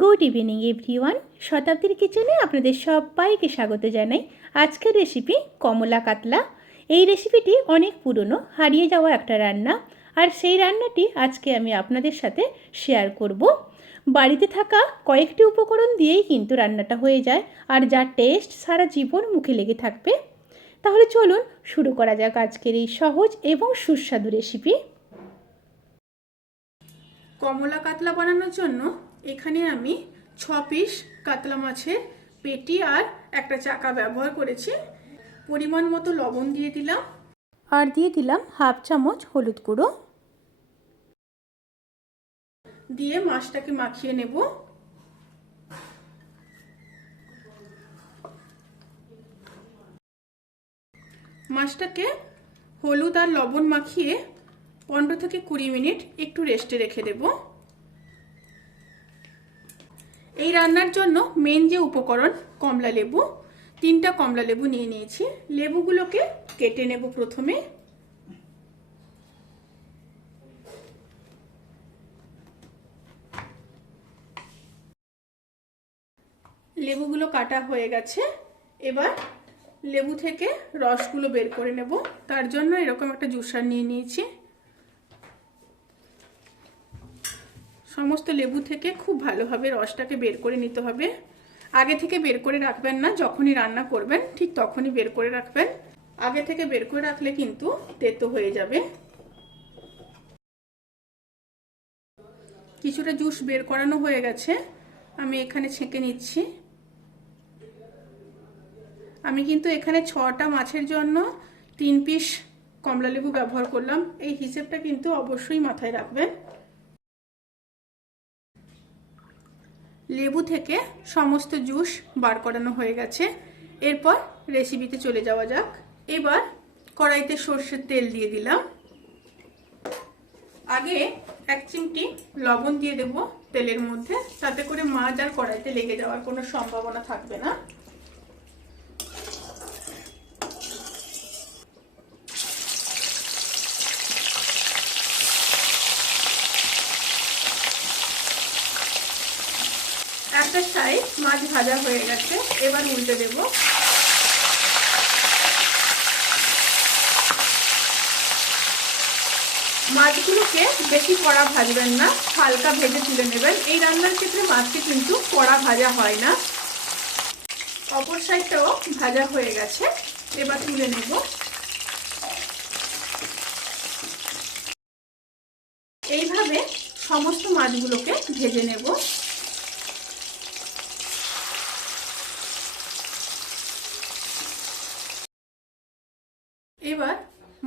Good evening everyone. শতাব্দীর কিচেনে আপনাদের সবাইকে স্বাগত জানাই। আজকের রেসিপি কমলা কাতলা। এই রেসিপিটি অনেক পুরনো, হারিয়ে যাওয়া একটা রান্না, আর সেই রান্নাটি আজকে আমি আপনাদের সাথে শেয়ার করব। বাড়িতে থাকা কয়েকটি উপকরণ দিয়েই কিন্তু রান্নাটা হয়ে যায়, আর যার টেস্ট সারা জীবন মুখে লেগে থাকবে। তাহলে চলুন শুরু করা যাক আজকের এই সহজ এবং সুস্বাদু রেসিপি। কমলা কাতলা বানানোর জন্য এখানে আমি 6 পিস কাতলা মাছের পেটি আর একটা চাকা ব্যবহার করেছি। পরিমাণ মতো লবণ দিয়ে দিলাম, আর দিয়ে দিলাম হাফ চামচ হলুদ গুঁড়ো। দিয়ে মাছটাকে মাখিয়ে নেব। মাছটাকে হলুদ আর লবণ মাখিয়ে 15 থেকে 20 মিনিট একটু রেস্টে রেখে দেব। এই রান্নার জন্য মেন যে উপকরণ কমলা লেবু, 3টা কমলা লেবু নিয়ে নিয়েছি। লেবুগুলোকে কেটে নেব। প্রথমে লেবুগুলো কাটা হয়ে গেছে। এবার লেবু থেকে রসগুলো বের করে নেব। তার জন্য এরকম একটা জুসার নিয়ে নিয়েছি। সমস্ত লেবু থেকে খুব ভালোভাবে রসটাকে বের করে নিতে হবে। আগে থেকে বের করে রাখবেন না, যখনই রান্না করবেন ঠিক তখনই বের করে রাখবেন। আগে থেকে বের করে রাখলে কিন্তু তেতো হয়ে যাবে। কিছুটা জুস বের করানো হয়ে গেছে, আমি এখানে ছেঁকে নিচ্ছি। আমি কিন্তু এখানে 6টা মাছের জন্য 3 পিস কমলা লেবু ব্যবহার করলাম। এই হিসেবটা কিন্তু অবশ্যই মাথায় রাখবেন। লেবু থেকে সমস্ত জুস বার করানো হয়ে গেছে। এরপর রেসিপিতে চলে যাওয়া যাক। এবার কড়াইতে সর্ষের তেল দিয়ে দিলাম। আগে 1 চিমটি লবণ দিয়ে দেব তেলের মধ্যে, তাতে করে মাছ আর কড়াইতে লেগে যাওয়ার কোনো সম্ভাবনা থাকবে না। একটা সাইড মাছ ভাজা হয়ে গেছে, এবার উল্টে দেব। মাছগুলোকে বেশি কড়া ভাজবেন না, হালকা ভেজে তুলে নেবেন। এই রান্নার ক্ষেত্রে মাছটি কিন্তু কড়া ভাজা হয় না। অপর সাইডটাও ভাজা হয়ে গেছে, এবার তুলে নেব। এইভাবে সমস্ত মাছগুলোকে ভেজে নেব। এবার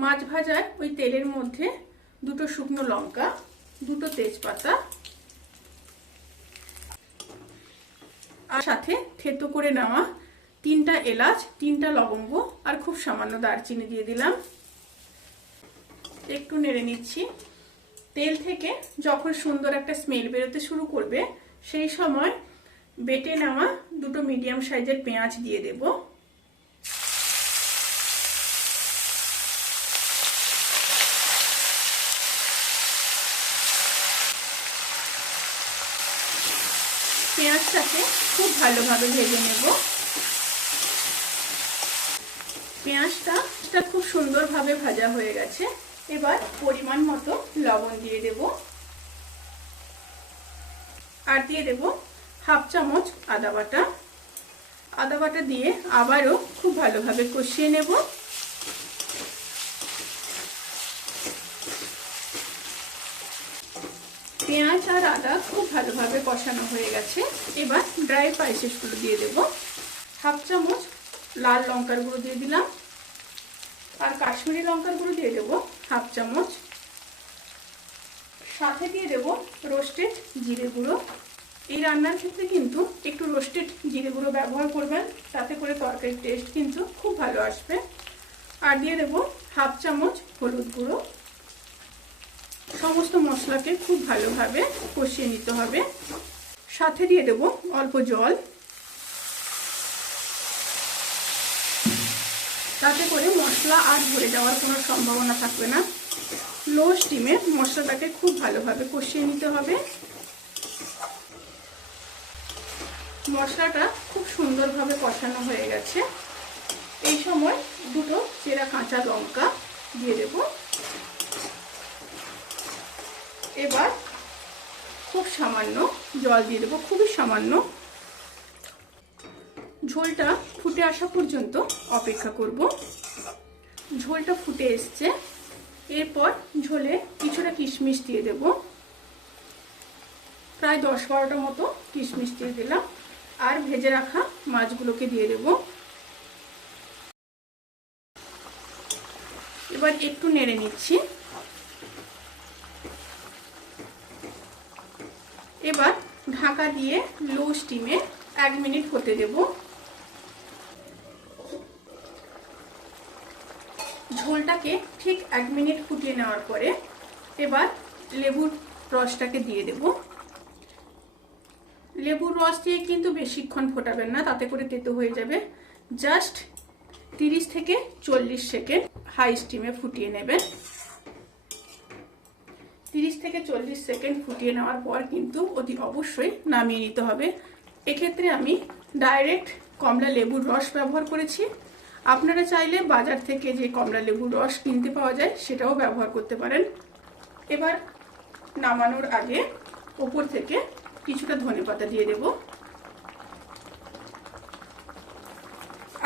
মাছ ভাজার ওই তেলের মধ্যে 2টো শুকনো লঙ্কা, 2টো তেজপাতা, আর সাথে থেতো করে নেওয়া 3টা এলাচ, 3টা লবঙ্গ আর খুব সামান্য দারচিনি দিয়ে দিলাম। একটু নেড়ে নিচ্ছি। তেল থেকে যখন সুন্দর একটা স্মেল বেরোতে শুরু করবে, সেই সময় বেটে নেওয়া 2টো মিডিয়াম সাইজের পেঁয়াজ দিয়ে দেব। পেঁয়াজটাকে খুব ভালোভাবে ভেজে নেব। পেঁয়াজটা খুব সুন্দরভাবে ভাজা হয়ে গেছে। এবার পরিমাণ মতো লবণ দিয়ে দেব, আর দিয়ে দেব হাফ চামচ আদা বাটা। আদা বাটা দিয়ে আবারও খুব ভালোভাবে কষিয়ে নেব। পেঁয়াজ আর আদা খুব ভালোভাবে কষানো হয়ে গেছে। এবার ড্রাই স্পাইসেসগুলো দিয়ে দেব। হাফ চামচ লাল লঙ্কার গুঁড়ো দিয়ে দিলাম, আর কাশ্মীরি লঙ্কার গুঁড়ো দিয়ে দেব হাফ চামচ। সাথে দিয়ে দেব রোস্টেড জিরে গুঁড়ো। এই রান্নার ক্ষেত্রে কিন্তু একটু রোস্টেড জিরে গুঁড়ো ব্যবহার করবেন, তাতে করে তরকারির টেস্ট কিন্তু খুব ভালো আসবে। আর দিয়ে দেব হাফ চামচ হলুদ গুঁড়ো। সমস্ত মশলাকে খুব ভালোভাবে কষিয়ে নিতে হবে। সাথে দিয়ে দেব অল্প জল, তাতে করে মশলা আর ধরে যাওয়ার কোনো সম্ভাবনা থাকবে না। লো স্টিমে মশলাটাকে খুব ভালোভাবে কষিয়ে নিতে হবে। মশলাটা খুব সুন্দরভাবে কষানো হয়ে গেছে। এই সময় দুটো চেরা কাঁচা লঙ্কা দিয়ে দেব। এবার খুব সামান্য জল দিয়ে দেবো, খুবই সামান্য। ঝোলটা ফুটে আসা পর্যন্ত অপেক্ষা করব। ঝোলটা ফুটে এসছে, এরপর ঝোলে কিছুটা কিশমিশ দিয়ে দেব। প্রায় 10-12টা মতো কিশমিশ দিয়ে দিলাম। আর ভেজে রাখা মাছগুলোকে দিয়ে দেব। এবার একটু নেড়ে নিচ্ছি। এবার ঢাকা দিয়ে লো স্টিমে 1 মিনিট হতে দেব। ঝোলটাকে ঠিক 1 মিনিট ফুটিয়ে নেওয়ার পরে এবার লেবুর রসটাকে দিয়ে দেব। লেবুর রস দিয়ে কিন্তু বেশিক্ষণ ফোটাবেন না, তাতে করে তেতো হয়ে যাবে। জাস্ট 30 থেকে 40 সেকেন্ড হাই স্টিমে ফুটিয়ে নেবেন। 30 থেকে 40 সেকেন্ড ফুটিয়ে নেওয়ার পর কিন্তু অতি অবশ্যই নামিয়ে নিতে হবে। এক্ষেত্রে আমি ডাইরেক্ট কমলা লেবুর রস ব্যবহার করেছি। আপনারা চাইলে বাজার থেকে যে কমলা লেবুর রস কিনতে পাওয়া যায় সেটাও ব্যবহার করতে পারেন। এবার নামানোর আগে ওপর থেকে কিছুটা ধনেপাতা দিয়ে দেব।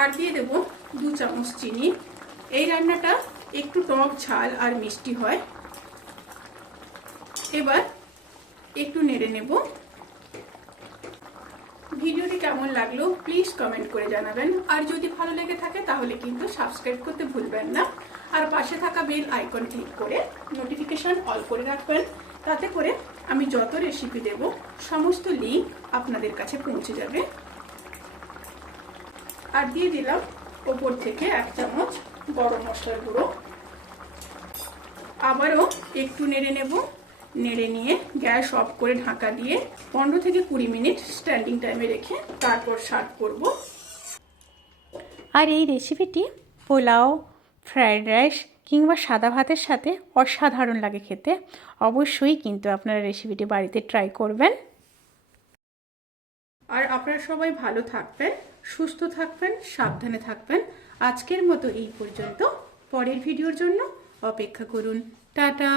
আর দিয়ে দেব 2 চামচ চিনি। এই রান্নাটা একটু টক ঝাল আর মিষ্টি হয়। এবার একটু নেড়ে নেব। ভিডিওটি কেমন লাগলো প্লিজ কমেন্ট করে জানাবেন। আর যদি ভালো লেগে থাকে তাহলে কিন্তু সাবস্ক্রাইব করতে ভুলবেন না। আর পাশে থাকা বেল আইকন ক্লিক করে নোটিফিকেশন অল করে রাখবেন। তাতে করে আমি যত রেসিপি দেব সমস্ত লিঙ্ক আপনাদের কাছে পৌঁছে যাবে। আর দিয়ে দিলাম ওপর থেকে 1 চামচ গরম মশলার গুঁড়ো। আবারও একটু নেড়ে নেব। নেড়ে নিয়ে গ্যাস অফ করে ঢাকা দিয়ে 15 থেকে 20 মিনিট স্ট্যান্ডিং টাইমে রেখে তারপর সার্ভ করব। আর এই রেসিপিটি পোলাও, ফ্রায়েড রাইস কিংবা সাদা ভাতের সাথে অসাধারণ লাগে খেতে। অবশ্যই কিন্তু আপনারা রেসিপিটি বাড়িতে ট্রাই করবেন। আর আপনারা সবাই ভালো থাকবেন, সুস্থ থাকবেন, সাবধানে থাকবেন। আজকের মতো এই পর্যন্ত। পরের ভিডিওর জন্য অপেক্ষা করুন। টাটা।